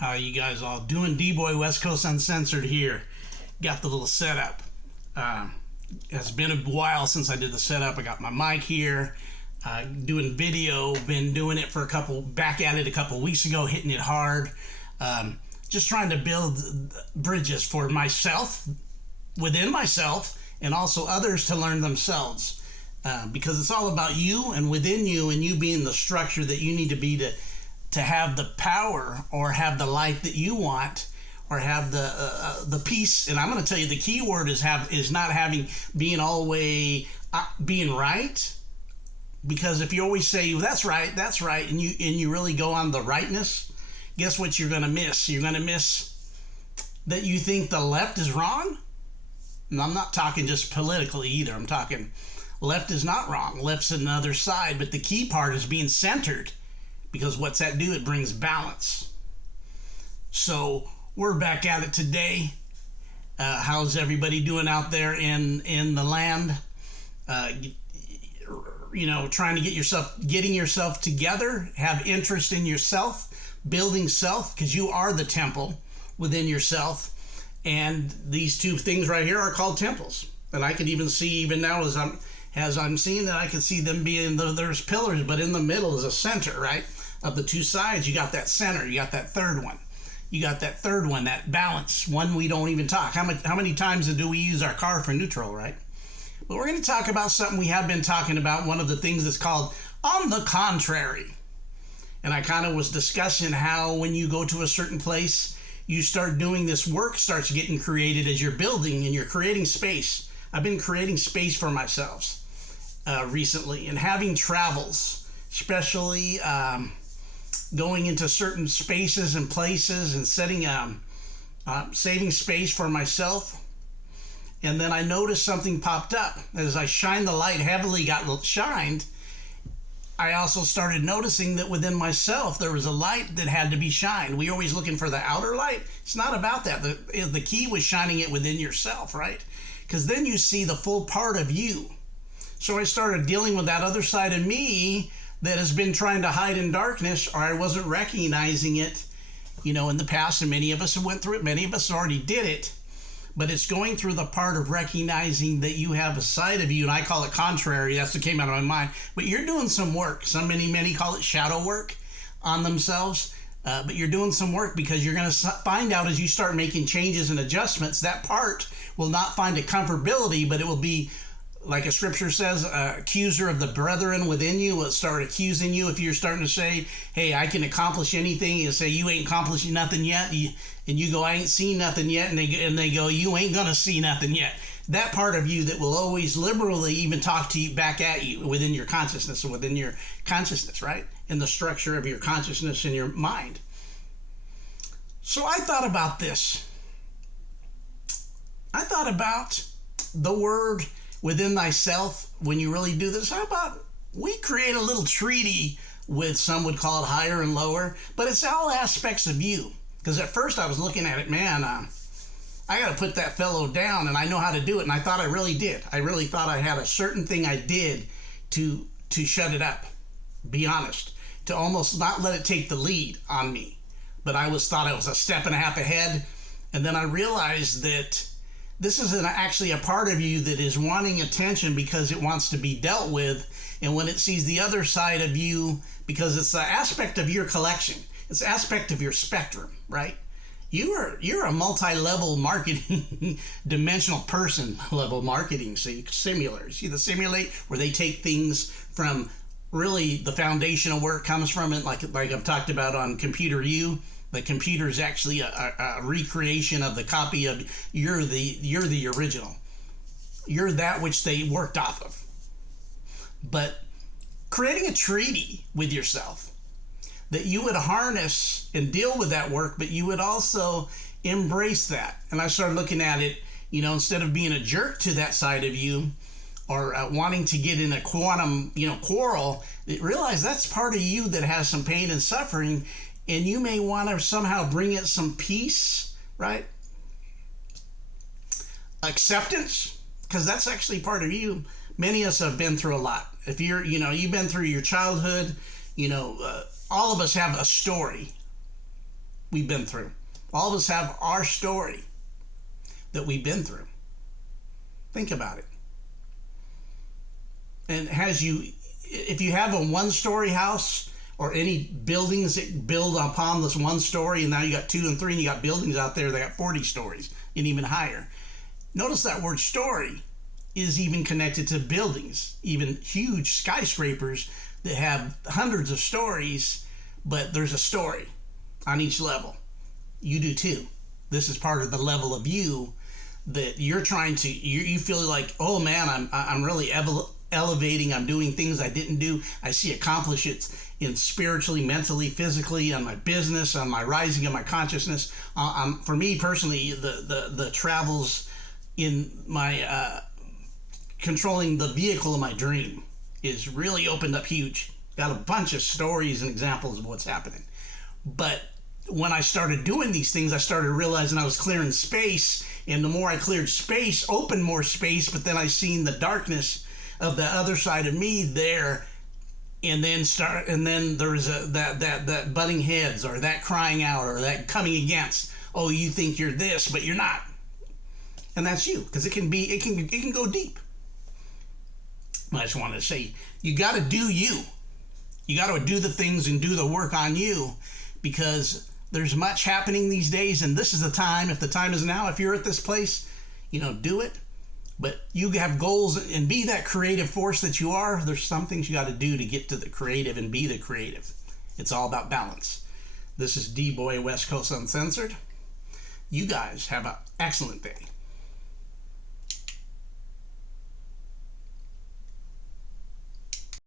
How you guys all doing? D-Boy West Coast Uncensored here. Got the little setup. It's been a while since I did the setup. I got my mic here. Doing video. Been doing it for back at it a couple weeks ago, hitting it hard. Just trying to build bridges for myself, within myself, and also others to learn themselves. Because it's all about you and within you, and you being the structure that you need to be to have the power or have the life that you want, or have the peace. And I'm going to tell you, the key word is being always being right. Because if you always say that's right, and you really go on the rightness, guess what you're going to miss? You're going to miss that you think the left is wrong. And I'm not talking just politically either. I'm talking left is not wrong. Left's another side. But the key part is being centered. Because what's that do? It brings balance. So we're back at it today. How's everybody doing out there in the land? Trying to getting yourself together, have interest in yourself, building self, because you are the temple within yourself. And these two things right here are called temples. And I could even see, even now as I'm seeing that, I can see them being, there's pillars, but in the middle is a center, right? Of the two sides, you got that center, you got that third one. You got that third one, that balance, one we don't even talk. How many times do we use our car for neutral, right? But we're going to talk about something we have been talking about, one of the things that's called on the contrary. And I kind of was discussing how when you go to a certain place, you start doing this work, starts getting created as you're building and you're creating space. I've been creating space for myself recently, and having travels, especially going into certain spaces and places and saving space for myself. And then I noticed something popped up. As I shined the light, heavily got shined, I also started noticing that within myself, there was a light that had to be shined. We're always looking for the outer light. It's not about that. The key was shining it within yourself, right? Because then you see the full part of you. So I started dealing with that other side of me that has been trying to hide in darkness, or I wasn't recognizing it, in the past. And many of us have went through it. Many of us already did it. But it's going through the part of recognizing that you have a side of you, and I call it contrary. That's what came out of my mind. But you're doing some work. Many call it shadow work on themselves. But you're doing some work, because you're going to find out as you start making changes and adjustments, that part will not find a comfortability, but it will be, like a scripture says, accuser of the brethren within you will start accusing you. If you're starting to say, hey, I can accomplish anything, and say you ain't accomplishing nothing yet, and you go, I ain't seen nothing yet, and they go, you ain't gonna see nothing yet. That part of you that will always liberally even talk to you, back at you within your consciousness, and within your consciousness, right? In the structure of your consciousness and your mind. So I thought about this. I thought about the word within thyself. When you really do this, how about we create a little treaty with, some would call it higher and lower, but it's all aspects of you. Because at first I was looking at it, man, I got to put that fellow down, and I know how to do it. And I thought I really did. I really thought I had a certain thing I did to shut it up, be honest, to almost not let it take the lead on me. But I thought I was a step and a half ahead. And then I realized that this is actually a part of you that is wanting attention because it wants to be dealt with. And when it sees the other side of you, because it's the aspect of your collection, it's the aspect of your spectrum, right? You're a multi-level marketing, dimensional person level marketing. So you see the simulate, where they take things from really the foundational where it comes from, it like I've talked about on Computer U. The computer is actually a recreation of the copy of you're the original. You're that which they worked off of. But creating a treaty with yourself that you would harness and deal with that work, but you would also embrace that. And I started looking at it, instead of being a jerk to that side of you, or wanting to get in a quantum, quarrel, realize that's part of you that has some pain and suffering. And you may want to somehow bring it some peace, right? Acceptance, because that's actually part of you. Many of us have been through a lot. If you've been through your childhood, all of us have a story. we've been through. All of us have our story that we've been through. Think about it. And if you have a one-story house or any buildings that build upon this one story, and now you got 2 and 3, and you got buildings out there that got 40 stories and even higher. Notice that word story is even connected to buildings, even huge skyscrapers that have hundreds of stories, but there's a story on each level. You do too. This is part of the level of you that you're trying to, you feel like, oh man, I'm really elevating. I'm doing things I didn't do. I see accomplishments in spiritually, mentally, physically, on my business, on my rising of my consciousness. For me personally, the travels in my controlling the vehicle of my dream is really opened up huge. Got a bunch of stories and examples of what's happening. But when I started doing these things, I started realizing I was clearing space, and the more I cleared space, opened more space, but then I seen the darkness of the other side of me there, and then there was that butting heads, or that crying out, or that coming against. Oh, you think you're this, but you're not. And that's you, because it can go deep. I just wanted to say, you got to do you. You got to do the things and do the work on you, because there's much happening these days, and this is the time. If the time is now, if you're at this place, do it. But you have goals and be that creative force that you are. There's some things you got to do to get to the creative and be the creative. It's all about balance. This is D-Boy, West Coast Uncensored. You guys have an excellent day.